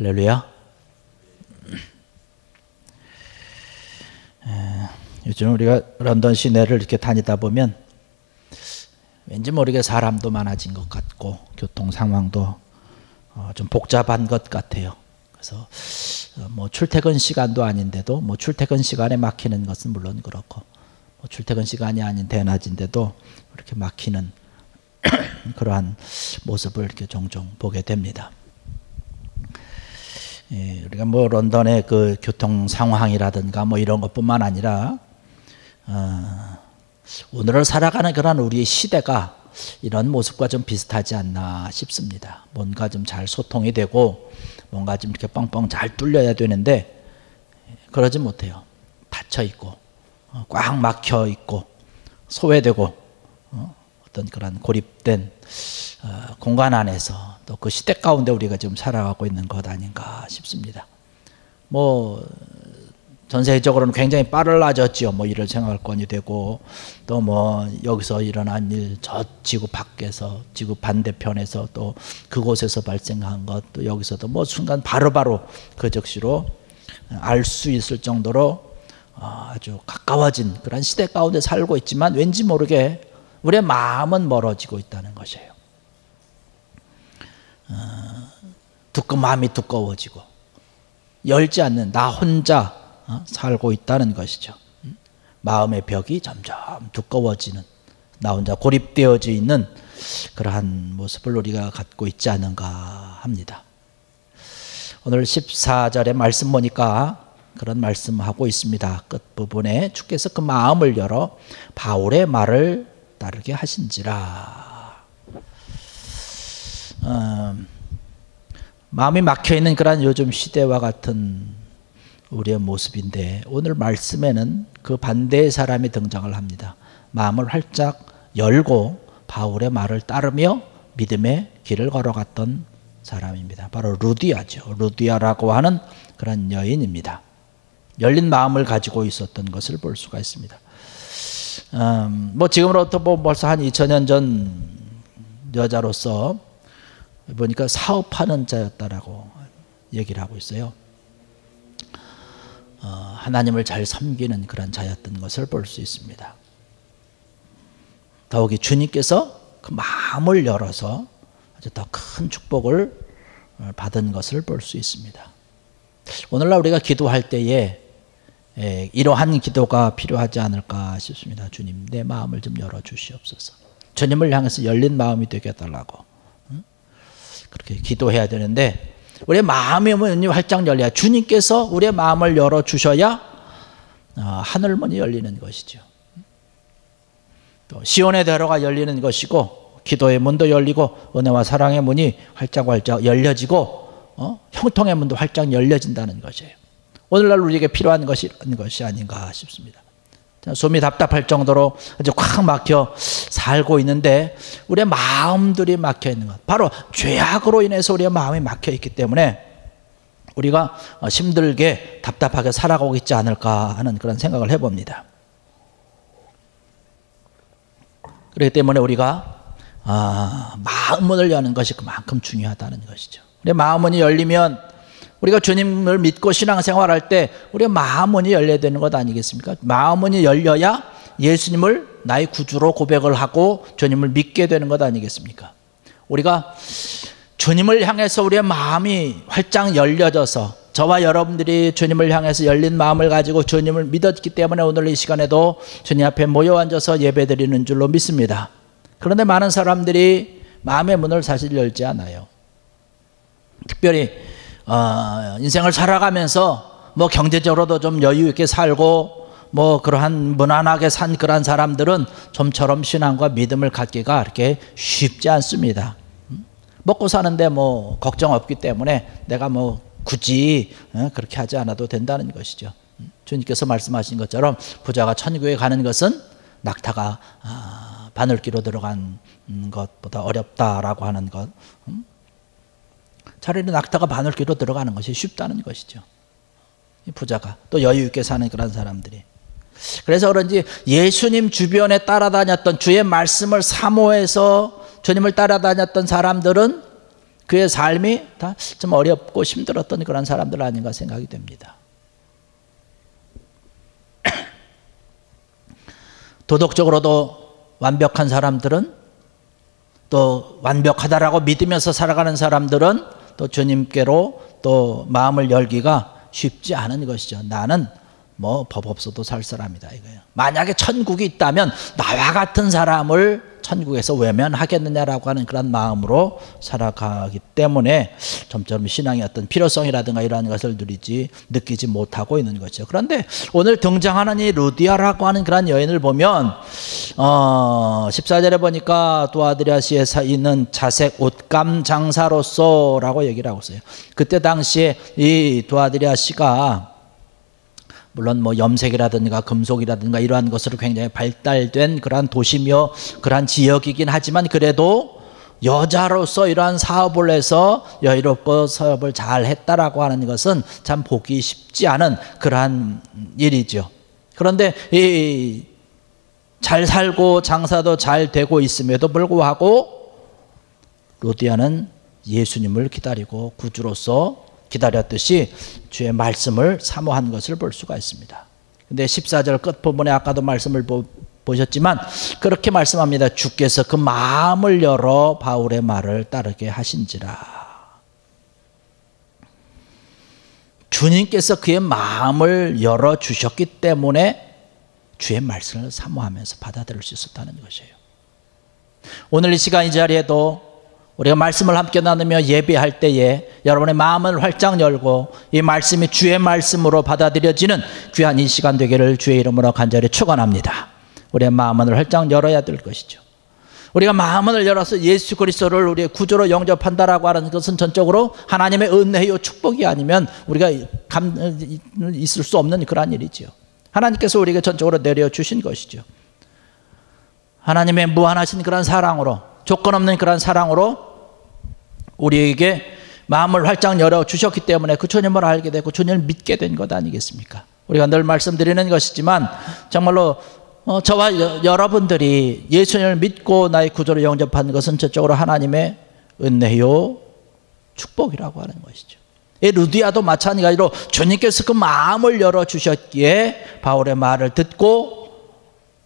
할렐루야. 요즘 우리가 런던 시내를 이렇게 다니다 보면 왠지 모르게 사람도 많아진 것 같고 교통 상황도 좀 복잡한 것 같아요. 그래서 뭐 출퇴근 시간도 아닌데도 뭐 출퇴근 시간에 막히는 것은 물론 그렇고 뭐 출퇴근 시간이 아닌 대낮인데도 이렇게 막히는 그러한 모습을 이렇게 종종 보게 됩니다. 우리가 뭐 런던의 그 교통 상황이라든가 뭐 이런 것뿐만 아니라 오늘을 살아가는 그런 우리의 시대가 이런 모습과 좀 비슷하지 않나 싶습니다. 뭔가 좀 잘 소통이 되고 뭔가 좀 이렇게 뻥뻥 잘 뚫려야 되는데 그러지 못해요. 닫혀 있고 꽉 막혀 있고 소외되고 어떤 그런 고립된 공간 안에서 또 그 시대 가운데 우리가 지금 살아가고 있는 것 아닌가 싶습니다. 뭐 전 세계적으로는 굉장히 빨라졌지요. 뭐 일을 생활권이 되고 또 뭐 여기서 일어난 일 저 지구 밖에서 지구 반대편에서 또 그곳에서 발생한 것 또 여기서도 뭐 순간 바로바로 그 즉시로 알 수 있을 정도로 아주 가까워진 그런 시대 가운데 살고 있지만 왠지 모르게 우리의 마음은 멀어지고 있다는 것이에요. 마음이 두꺼워지고 열지 않는 나 혼자 살고 있다는 것이죠. 마음의 벽이 점점 두꺼워지는 나 혼자 고립되어져 있는 그러한 모습을 우리가 갖고 있지 않은가 합니다. 오늘 14절의 말씀 보니까 그런 말씀하고 있습니다. 끝부분에 주께서 그 마음을 열어 바울의 말을 따르게 하신지라. 마음이 막혀있는 그런 요즘 시대와 같은 우리의 모습인데 오늘 말씀에는 그 반대의 사람이 등장을 합니다. 마음을 활짝 열고 바울의 말을 따르며 믿음의 길을 걸어갔던 사람입니다. 바로 루디아죠. 루디아라고 하는 그런 여인입니다. 열린 마음을 가지고 있었던 것을 볼 수가 있습니다. 뭐 지금으로부터 뭐 벌써 한 2000년 전 여자로서 보니까 사업하는 자였다라고 얘기를 하고 있어요. 하나님을 잘 섬기는 그런 자였던 것을 볼 수 있습니다. 더욱이 주님께서 그 마음을 열어서 아주 더 큰 축복을 받은 것을 볼 수 있습니다. 오늘날 우리가 기도할 때에 이러한 기도가 필요하지 않을까 싶습니다. 주님, 내 마음을 좀 열어주시옵소서. 주님을 향해서 열린 마음이 되게 해달라고 그렇게 기도해야 되는데 우리의 마음이 문이 활짝 열려야 주님께서 우리의 마음을 열어주셔야 하늘 문이 열리는 것이죠. 또 시온의 대로가 열리는 것이고 기도의 문도 열리고 은혜와 사랑의 문이 활짝 열려지고 형통의 문도 활짝 열려진다는 것이에요. 오늘날 우리에게 필요한 것이 아닌가 싶습니다. 숨이 답답할 정도로 아주 꽉 막혀 살고 있는데 우리의 마음들이 막혀 있는 것, 바로 죄악으로 인해서 우리의 마음이 막혀 있기 때문에 우리가 힘들게 답답하게 살아가고 있지 않을까 하는 그런 생각을 해봅니다. 그렇기 때문에 우리가 마음문을 여는 것이 그만큼 중요하다는 것이죠. 우리의 마음문이 열리면 우리가 주님을 믿고 신앙생활할 때 우리의 마음문이 열려야 되는 것 아니겠습니까? 마음문이 열려야 예수님을 나의 구주로 고백을 하고 주님을 믿게 되는 것 아니겠습니까? 우리가 주님을 향해서 우리의 마음이 활짝 열려져서 저와 여러분들이 주님을 향해서 열린 마음을 가지고 주님을 믿었기 때문에 오늘 이 시간에도 주님 앞에 모여 앉아서 예배드리는 줄로 믿습니다. 그런데 많은 사람들이 마음의 문을 사실 열지 않아요. 특별히 인생을 살아가면서 뭐 경제적으로도 좀 여유 있게 살고 뭐 그러한 무난하게 산 그런 사람들은 좀처럼 신앙과 믿음을 갖기가 그렇게 쉽지 않습니다. 먹고 사는데 뭐 걱정 없기 때문에 내가 뭐 굳이 그렇게 하지 않아도 된다는 것이죠. 주님께서 말씀하신 것처럼 부자가 천국에 가는 것은 낙타가 바늘귀로 들어간 것보다 어렵다라고 하는 것. 차라리 낙타가 바늘귀로 들어가는 것이 쉽다는 것이죠. 부자가 또 여유 있게 사는 그런 사람들이. 그래서 그런지 예수님 주변에 따라다녔던 주의 말씀을 사모해서 주님을 따라다녔던 사람들은 그의 삶이 다 좀 어렵고 힘들었던 그런 사람들 아닌가 생각이 됩니다. 도덕적으로도 완벽한 사람들은, 또 완벽하다라고 믿으면서 살아가는 사람들은 또 주님께로 또 마음을 열기가 쉽지 않은 것이죠. 나는 뭐 법 없어도 살 사람이다 이거예요. 만약에 천국이 있다면 나와 같은 사람을 천국에서 외면하겠느냐라고 하는 그런 마음으로 살아가기 때문에 점점 신앙의 어떤 필요성이라든가 이러한 것을 느끼지 못하고 있는 거죠. 그런데 오늘 등장하는 이 루디아라고 하는 그런 여인을 보면 14절에 보니까 두아드리아시에 있는 자색 옷감 장사로서라고 얘기를 하고 있어요. 그때 당시에 이 두아드리아시가 물론 뭐 염색이라든가 금속이라든가 이러한 것으로 굉장히 발달된 그러한 도시며 그러한 지역이긴 하지만, 그래도 여자로서 이러한 사업을 해서 여유롭고 사업을 잘 했다라고 하는 것은 참 보기 쉽지 않은 그러한 일이죠. 그런데 이 잘 살고 장사도 잘 되고 있음에도 불구하고 루디아는 예수님을 기다리고 구주로서 기다렸듯이 주의 말씀을 사모한 것을 볼 수가 있습니다. 근데 14절 끝부분에 아까도 말씀을 보셨지만 그렇게 말씀합니다. 주께서 그 마음을 열어 바울의 말을 따르게 하신지라. 주님께서 그의 마음을 열어 주셨기 때문에 주의 말씀을 사모하면서 받아들일 수 있었다는 것이에요. 오늘 이 시간 이 자리에도 우리가 말씀을 함께 나누며 예배할 때에 여러분의 마음을 활짝 열고 이 말씀이 주의 말씀으로 받아들여지는 귀한 이 시간 되기를 주의 이름으로 간절히 축원합니다. 우리의 마음을 활짝 열어야 될 것이죠. 우리가 마음을 열어서 예수 그리스도를 우리의 구주로 영접한다라고 하는 것은 전적으로 하나님의 은혜요 축복이 아니면 우리가 있을 수 없는 그러한 일이죠. 하나님께서 우리에게 전적으로 내려주신 것이죠. 하나님의 무한하신 그런 사랑으로, 조건 없는 그런 사랑으로 우리에게 마음을 활짝 열어주셨기 때문에 그 주님을 알게 되고 주님을 믿게 된 것 아니겠습니까? 우리가 늘 말씀드리는 것이지만 정말로 저와 여러분들이 예수님을 믿고 나의 구주로 영접하는 것은 전적으로 하나님의 은혜요 축복이라고 하는 것이죠. 이 루디아도 마찬가지로 주님께서 그 마음을 열어주셨기에 바울의 말을 듣고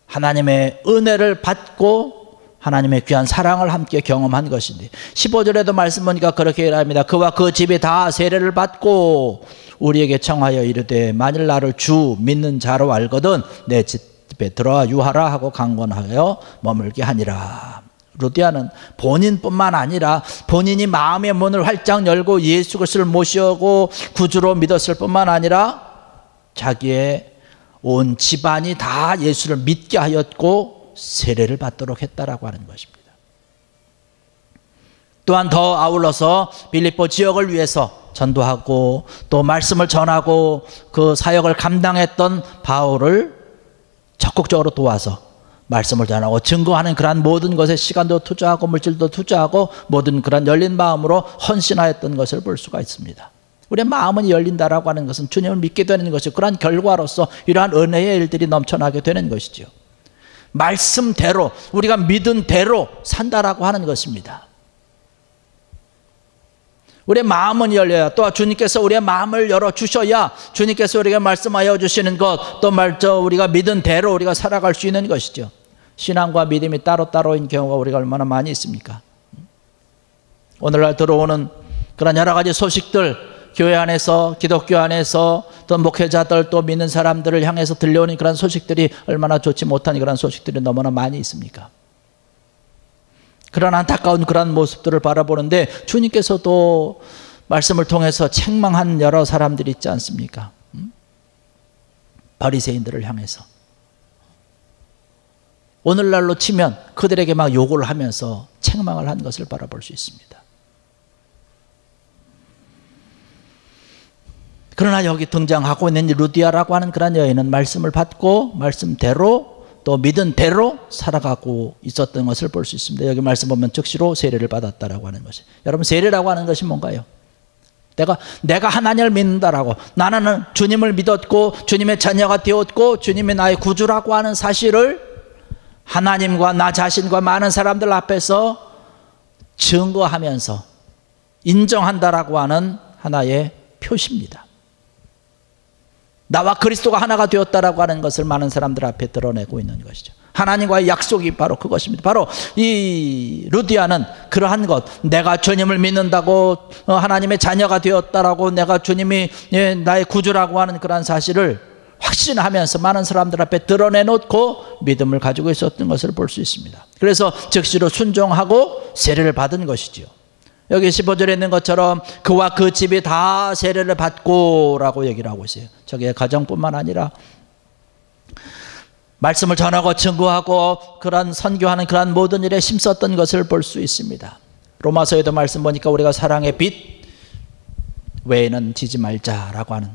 하나님의 은혜를 받고 하나님의 귀한 사랑을 함께 경험한 것인데, 15절에도 말씀 보니까 그렇게 얘기합니다. 그와 그 집이 다 세례를 받고 우리에게 청하여 이르되 만일 나를 주 믿는 자로 알거든 내 집에 들어와 유하라 하고 강권하여 머물게 하니라. 루디아는 본인뿐만 아니라 본인이 마음의 문을 활짝 열고 예수 그리스도를 모시고 구주로 믿었을 뿐만 아니라 자기의 온 집안이 다 예수를 믿게 하였고 세례를 받도록 했다라고 하는 것입니다. 또한 더 아울러서 빌립보 지역을 위해서 전도하고 또 말씀을 전하고 그 사역을 감당했던 바울을 적극적으로 도와서 말씀을 전하고 증거하는 그러한 모든 것에 시간도 투자하고 물질도 투자하고 모든 그런 열린 마음으로 헌신하였던 것을 볼 수가 있습니다. 우리의 마음은 열린다라고 하는 것은 주님을 믿게 되는 것이고 그러한 결과로서 이러한 은혜의 일들이 넘쳐나게 되는 것이죠. 말씀대로 우리가 믿은 대로 산다라고 하는 것입니다. 우리의 마음은 열려야, 또 주님께서 우리의 마음을 열어주셔야 주님께서 우리에게 말씀하여 주시는 것, 또 우리가 믿은 대로 우리가 살아갈 수 있는 것이죠. 신앙과 믿음이 따로따로인 경우가 우리가 얼마나 많이 있습니까? 오늘날 들어오는 그런 여러 가지 소식들, 교회 안에서, 기독교 안에서, 또 목회자들, 또 믿는 사람들을 향해서 들려오는 그런 소식들이 얼마나 좋지 못한 그런 소식들이 너무나 많이 있습니까? 그런 안타까운 그런 모습들을 바라보는데 주님께서도 말씀을 통해서 책망한 여러 사람들이 있지 않습니까? 바리새인들을 향해서 오늘날로 치면 그들에게 막 욕을 하면서 책망을 한 것을 바라볼 수 있습니다. 그러나 여기 등장하고 있는 루디아라고 하는 그런 여인은 말씀을 받고 말씀대로 또 믿은 대로 살아가고 있었던 것을 볼 수 있습니다. 여기 말씀 보면 즉시로 세례를 받았다라고 하는 것이. 여러분, 세례라고 하는 것이 뭔가요? 내가 하나님을 믿는다라고, 나는 주님을 믿었고 주님의 자녀가 되었고 주님이 나의 구주라고 하는 사실을 하나님과 나 자신과 많은 사람들 앞에서 증거하면서 인정한다라고 하는 하나의 표시입니다. 나와 그리스도가 하나가 되었다라고 하는 것을 많은 사람들 앞에 드러내고 있는 것이죠. 하나님과의 약속이 바로 그것입니다. 바로 이 루디아는 그러한 것, 내가 주님을 믿는다고 하나님의 자녀가 되었다라고, 내가 주님이 나의 구주라고 하는 그러한 사실을 확신하면서 많은 사람들 앞에 드러내놓고 믿음을 가지고 있었던 것을 볼 수 있습니다. 그래서 즉시로 순종하고 세례를 받은 것이죠. 여기 15절에 있는 것처럼 그와 그 집이 다 세례를 받고 라고 얘기를 하고 있어요. 저게 가정뿐만 아니라 말씀을 전하고 증거하고 그런 선교하는 그런 모든 일에 힘썼던 것을 볼 수 있습니다. 로마서에도 말씀 보니까 우리가 사랑의 빛 외에는 지지 말자라고 하는,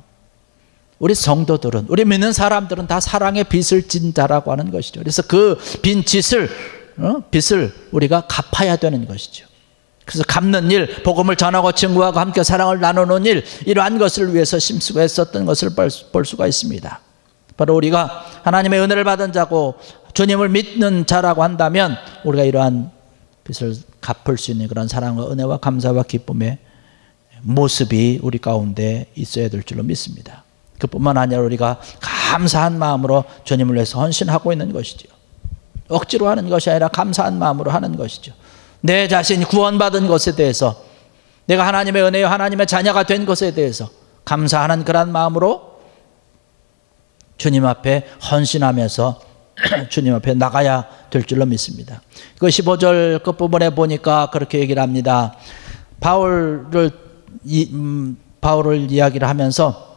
우리 성도들은, 우리 믿는 사람들은 다 사랑의 빛을 진 자라고 하는 것이죠. 그래서 그 빈 빛을 우리가 갚아야 되는 것이죠. 그래서 갚는 일, 복음을 전하고 증거하고 함께 사랑을 나누는 일, 이러한 것을 위해서 힘쓰고 했었던 것을 볼 수가 있습니다. 바로 우리가 하나님의 은혜를 받은 자고 주님을 믿는 자라고 한다면 우리가 이러한 빚을 갚을 수 있는 그런 사랑과 은혜와 감사와 기쁨의 모습이 우리 가운데 있어야 될 줄로 믿습니다. 그뿐만 아니라 우리가 감사한 마음으로 주님을 위해서 헌신하고 있는 것이죠. 억지로 하는 것이 아니라 감사한 마음으로 하는 것이죠. 내 자신이 구원받은 것에 대해서, 내가 하나님의 은혜요 하나님의 자녀가 된 것에 대해서 감사하는 그런 마음으로 주님 앞에 헌신하면서 주님 앞에 나가야 될 줄로 믿습니다. 그 15절 끝부분에 보니까 그렇게 얘기를 합니다. 바울을 이야기를 하면서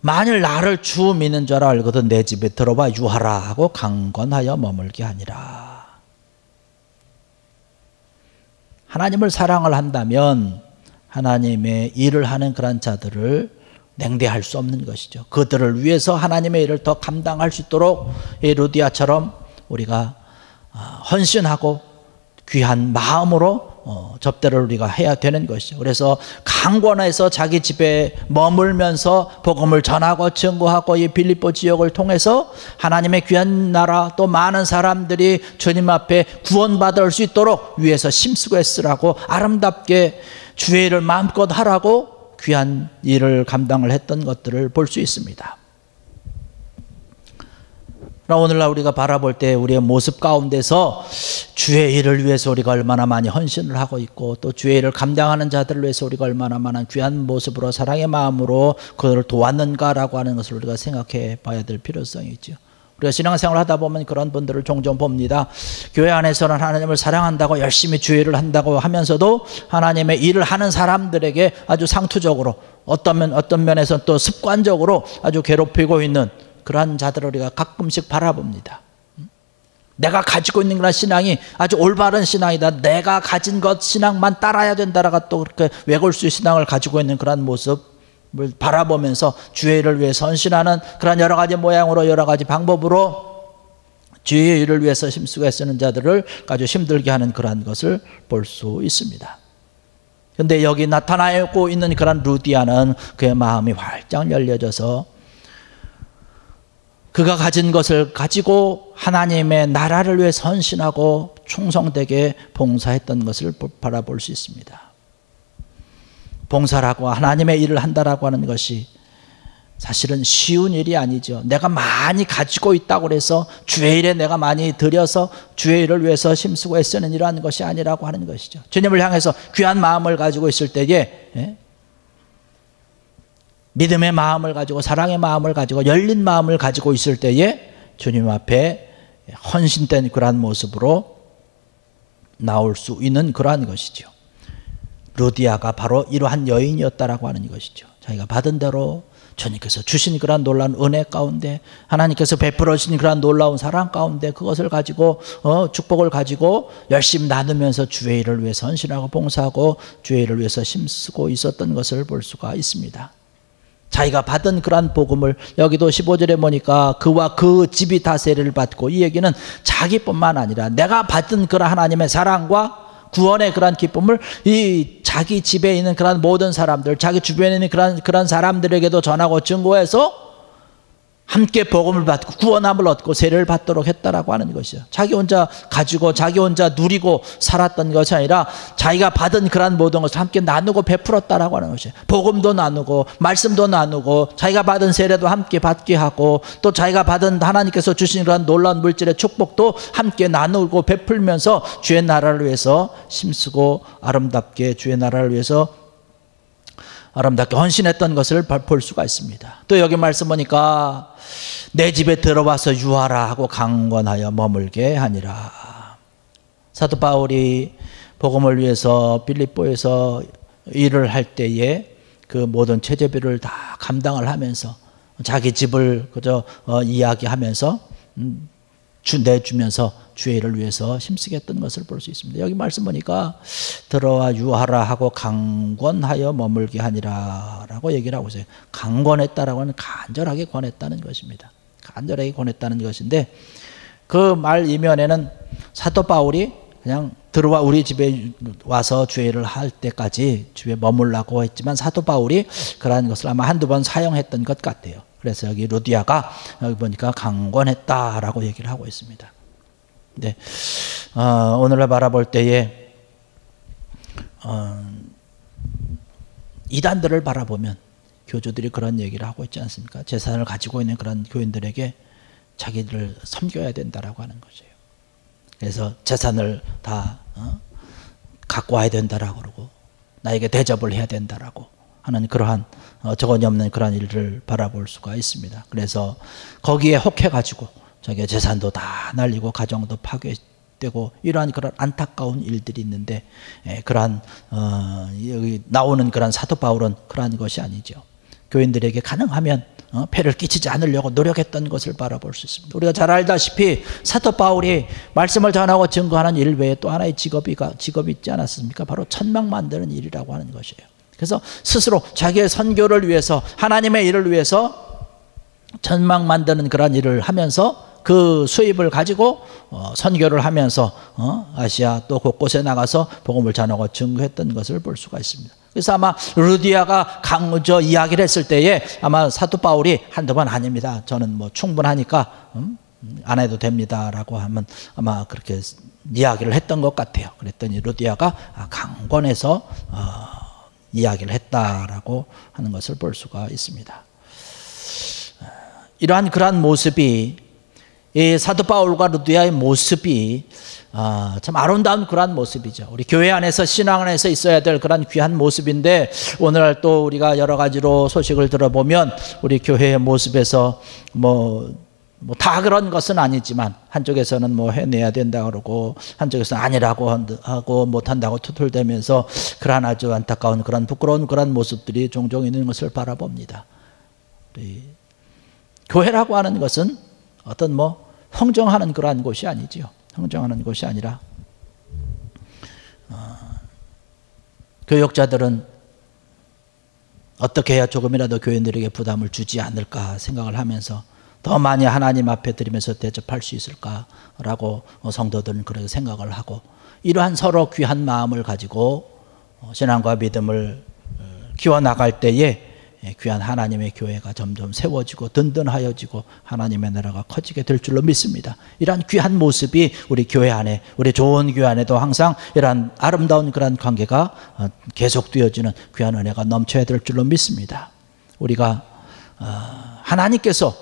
만일 나를 주 믿는 자라 알거든 내 집에 들어와 유하라 하고 강권하여 머물게 하니라. 하나님을 사랑을 한다면 하나님의 일을 하는 그런 자들을 냉대할 수 없는 것이죠. 그들을 위해서 하나님의 일을 더 감당할 수 있도록 이 루디아처럼 우리가 헌신하고 귀한 마음으로 접대를 우리가 해야 되는 것이죠. 그래서 강권해서 자기 집에 머물면서 복음을 전하고 증거하고 이 빌립보 지역을 통해서 하나님의 귀한 나라, 또 많은 사람들이 주님 앞에 구원받을 수 있도록 위해서 힘쓰고 애쓰라고, 아름답게 주의 일을 마음껏 하라고 귀한 일을 감당을 했던 것들을 볼 수 있습니다. 오늘날 우리가 바라볼 때 우리의 모습 가운데서 주의 일을 위해서 우리가 얼마나 많이 헌신을 하고 있고, 또 주의 일을 감당하는 자들을 위해서 우리가 얼마나 많은 귀한 모습으로 사랑의 마음으로 그들을 도왔는가라고 하는 것을 우리가 생각해 봐야 될 필요성이 있죠. 우리가 신앙생활을 하다 보면 그런 분들을 종종 봅니다. 교회 안에서는 하나님을 사랑한다고 열심히 주의 일을 한다고 하면서도 하나님의 일을 하는 사람들에게 아주 상투적으로, 어떤 면에서는 또 습관적으로 아주 괴롭히고 있는 그러한 자들을 우리가 가끔씩 바라봅니다. 내가 가지고 있는 그런 신앙이 아주 올바른 신앙이다, 내가 가진 것 신앙만 따라야 된다라고 또 그렇게 외골수의 신앙을 가지고 있는 그런 모습을 바라보면서 주의 일을 위해서 헌신하는 그런 여러 가지 모양으로, 여러 가지 방법으로 주의 일을 위해서 힘쓰고 애쓰는 자들을 아주 힘들게 하는 그런 것을 볼 수 있습니다. 그런데 여기 나타나고 있는 그런 루디아는 그의 마음이 활짝 열려져서 그가 가진 것을 가지고 하나님의 나라를 위해서 헌신하고 충성되게 봉사했던 것을 바라볼 수 있습니다. 봉사라고, 하나님의 일을 한다라고 하는 것이 사실은 쉬운 일이 아니죠. 내가 많이 가지고 있다고 해서 주의 일에 내가 많이 들여서 주의 일을 위해서 힘쓰고 애쓰는 이러한 것이 아니라고 하는 것이죠. 주님을 향해서 귀한 마음을 가지고 있을 때에, 믿음의 마음을 가지고, 사랑의 마음을 가지고, 열린 마음을 가지고 있을 때에 주님 앞에 헌신된 그러한 모습으로 나올 수 있는 그러한 것이죠. 루디아가 바로 이러한 여인이었다라고 하는 것이죠. 자기가 받은 대로 주님께서 주신 그러한 놀라운 은혜 가운데, 하나님께서 베풀어 주신 그러한 놀라운 사랑 가운데 그것을 가지고 축복을 가지고 열심히 나누면서 주의 일을 위해서 헌신하고 봉사하고 주의 일을 위해서 힘쓰고 있었던 것을 볼 수가 있습니다. 자기가 받은 그러한 복음을, 여기도 15절에 보니까 그와 그 집이 다 세례를 받고, 이 얘기는 자기뿐만 아니라 내가 받은 그런 하나님의 사랑과 구원의 그런 기쁨을 이 자기 집에 있는 그런 모든 사람들, 자기 주변에 있는 그런 사람들에게도 전하고 증거해서 함께 복음을 받고 구원함을 얻고 세례를 받도록 했다라고 하는 것이죠. 자기 혼자 가지고 자기 혼자 누리고 살았던 것이 아니라 자기가 받은 그러한 모든 것을 함께 나누고 베풀었다라고 하는 것이에요. 복음도 나누고 말씀도 나누고 자기가 받은 세례도 함께 받게 하고 또 자기가 받은 하나님께서 주신 그런 놀라운 물질의 축복도 함께 나누고 베풀면서 주의 나라를 위해서 힘쓰고 아름답게 주의 나라를 위해서 아름답게 헌신했던 것을 볼 수가 있습니다. 또 여기 말씀 보니까 내 집에 들어와서 유하라 하고 강권하여 머물게 하니라. 사도 바울이 복음을 위해서 빌립보에서 일을 할 때에 그 모든 체제비를 다 감당을 하면서 자기 집을 그저 이야기하면서 내주면서 주의 일을 위해서 힘쓰게 했던 것을 볼 수 있습니다. 여기 말씀 보니까 들어와 유하라 하고 강권하여 머물게 하니라 라고 얘기를 하고 있어요. 강권했다라고 하는 간절하게 권했다는 것입니다. 간절하게 권했다는 것인데 그 말 이면에는 사도 바울이 그냥 들어와 우리 집에 와서 주의 일을 할 때까지 집에 머물라고 했지만 사도 바울이 그러한 것을 아마 한두 번 사용했던 것 같아요. 그래서 여기 루디아가 여기 보니까 강권했다라고 얘기를 하고 있습니다. 네, 오늘날 바라볼 때에 이단들을 바라보면 교주들이 그런 얘기를 하고 있지 않습니까? 재산을 가지고 있는 그런 교인들에게 자기들을 섬겨야 된다라고 하는 거죠. 그래서 재산을 다 갖고 와야 된다라고 그러고 나에게 대접을 해야 된다라고 하는 그러한 어처구니 없는 그러한 일을 바라볼 수가 있습니다. 그래서 거기에 혹해가지고 자기의 재산도 다 날리고 가정도 파괴되고 이러한 그런 안타까운 일들이 있는데 그러한 여기 나오는 그런 사도 바울은 그러한 것이 아니죠. 교인들에게 가능하면 폐를 끼치지 않으려고 노력했던 것을 바라볼 수 있습니다. 우리가 잘 알다시피 사도 바울이 말씀을 전하고 증거하는 일 외에 또 하나의 직업이 있지 않았습니까? 바로 천막 만드는 일이라고 하는 것이에요. 그래서 스스로 자기의 선교를 위해서 하나님의 일을 위해서 천막 만드는 그런 일을 하면서 그 수입을 가지고 선교를 하면서 아시아 또 곳곳에 나가서 복음을 전하고 증거했던 것을 볼 수가 있습니다. 그래서 아마 루디아가 이야기를 했을 때에 아마 사도 바울이 한두 번 아닙니다. 저는 뭐 충분하니까 안 해도 됩니다라고 하면 아마 그렇게 이야기를 했던 것 같아요. 그랬더니 루디아가 강권해서 이야기를 했다라고 하는 것을 볼 수가 있습니다. 이러한 그러한 모습이 이 사도 바울과 루디아의 모습이 참 아름다운 그러한 모습이죠. 우리 교회 안에서 신앙 안에서 있어야 될 그런 귀한 모습인데 오늘 또 우리가 여러 가지로 소식을 들어보면 우리 교회의 모습에서 다 그런 것은 아니지만 한쪽에서는 해내야 된다 그러고 한쪽에서는 아니라고 하고 못한다고 투툴대면서 그러한 아주 안타까운 그런 부끄러운 그런 모습들이 종종 있는 것을 바라봅니다. 교회라고 하는 것은 어떤 흥정하는 그러한 곳이 아니지요. 흥정하는 곳이 아니라 교역자들은 어떻게 해야 조금이라도 교인들에게 부담을 주지 않을까 생각을 하면서 더 많이 하나님 앞에 드리면서 대접할 수 있을까라고 성도들은 그렇게 생각을 하고 이러한 서로 귀한 마음을 가지고 신앙과 믿음을 키워나갈 때에 귀한 하나님의 교회가 점점 세워지고 든든하여지고 하나님의 나라가 커지게 될 줄로 믿습니다. 이러한 귀한 모습이 우리 교회 안에 우리 좋은 교회 안에도 항상 이러한 아름다운 그런 관계가 계속되어지는 귀한 은혜가 넘쳐야 될 줄로 믿습니다. 우리가 하나님께서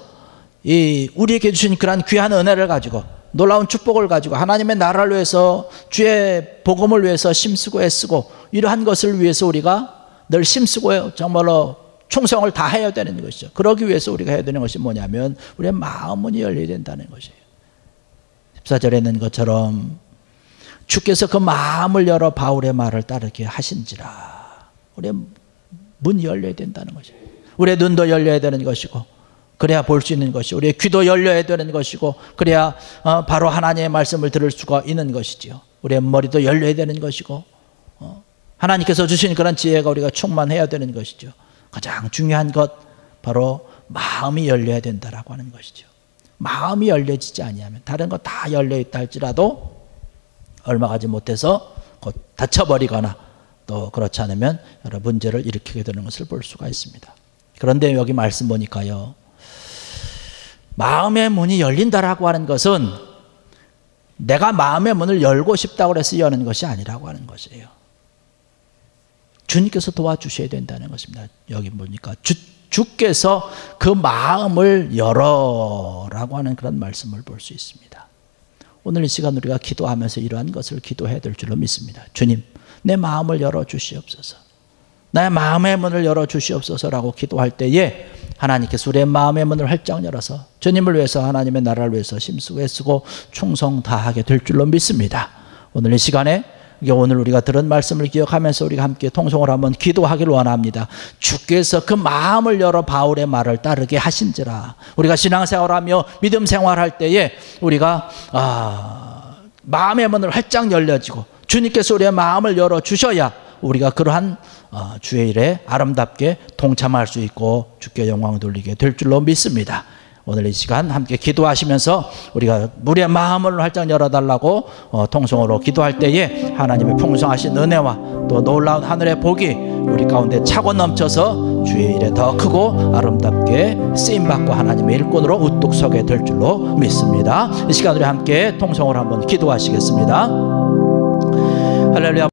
우리에게 주신 그러한 귀한 은혜를 가지고 놀라운 축복을 가지고 하나님의 나라를 위해서 주의 복음을 위해서 힘쓰고 애쓰고 이러한 것을 위해서 우리가 늘 힘쓰고 정말로 충성을 다해야 되는 것이죠. 그러기 위해서 우리가 해야 되는 것이 뭐냐면 우리의 마음문이 열려야 된다는 것이에요. 14절에 있는 것처럼 주께서 그 마음을 열어 바울의 말을 따르게 하신지라. 우리의 문이 열려야 된다는 것이에요. 우리의 눈도 열려야 되는 것이고 그래야 볼 수 있는 것이고 우리의 귀도 열려야 되는 것이고 그래야 바로 하나님의 말씀을 들을 수가 있는 것이지요. 우리의 머리도 열려야 되는 것이고 하나님께서 주신 그런 지혜가 우리가 충만해야 되는 것이죠. 가장 중요한 것 바로 마음이 열려야 된다라고 하는 것이죠. 마음이 열려지지 아니하면 다른 거 다 열려있다 할지라도 얼마 가지 못해서 곧 다쳐버리거나 또 그렇지 않으면 여러 문제를 일으키게 되는 것을 볼 수가 있습니다. 그런데 여기 말씀 보니까요 마음의 문이 열린다라고 하는 것은 내가 마음의 문을 열고 싶다고 해서 여는 것이 아니라고 하는 것이에요. 주님께서 도와주셔야 된다는 것입니다. 여기 보니까 주께서 그 마음을 열어라고 하는 그런 말씀을 볼 수 있습니다. 오늘 이 시간 우리가 기도하면서 이러한 것을 기도해야 될 줄로 믿습니다. 주님, 내 마음을 열어주시옵소서. 나의 마음의 문을 열어주시옵소서라고 기도할 때에 하나님께서 우리의 마음의 문을 활짝 열어서 주님을 위해서, 하나님의 나라를 위해서 심쓰고 애쓰고 충성 다하게 될 줄로 믿습니다. 오늘 이 시간에 오늘 우리가 들은 말씀을 기억하면서 우리가 함께 통성을 한번 기도하기를 원합니다. 주께서 그 마음을 열어 바울의 말을 따르게 하신지라. 우리가 신앙생활하며 믿음 생활할 때에 우리가 마음의 문을 활짝 열려지고 주님께서 우리의 마음을 열어주셔야 우리가 그러한 주의 일에 아름답게 동참할 수 있고 주께 영광 돌리게 될 줄로 믿습니다. 오늘 이 시간 함께 기도하시면서 우리가 우리의 마음을 활짝 열어달라고 통성으로 기도할 때에 하나님의 풍성하신 은혜와 또 놀라운 하늘의 복이 우리 가운데 차고 넘쳐서 주의 일에 더 크고 아름답게 쓰임받고 하나님의 일꾼으로 우뚝 서게 될 줄로 믿습니다. 이 시간 우리 함께 통성으로 한번 기도하시겠습니다. 할렐루야.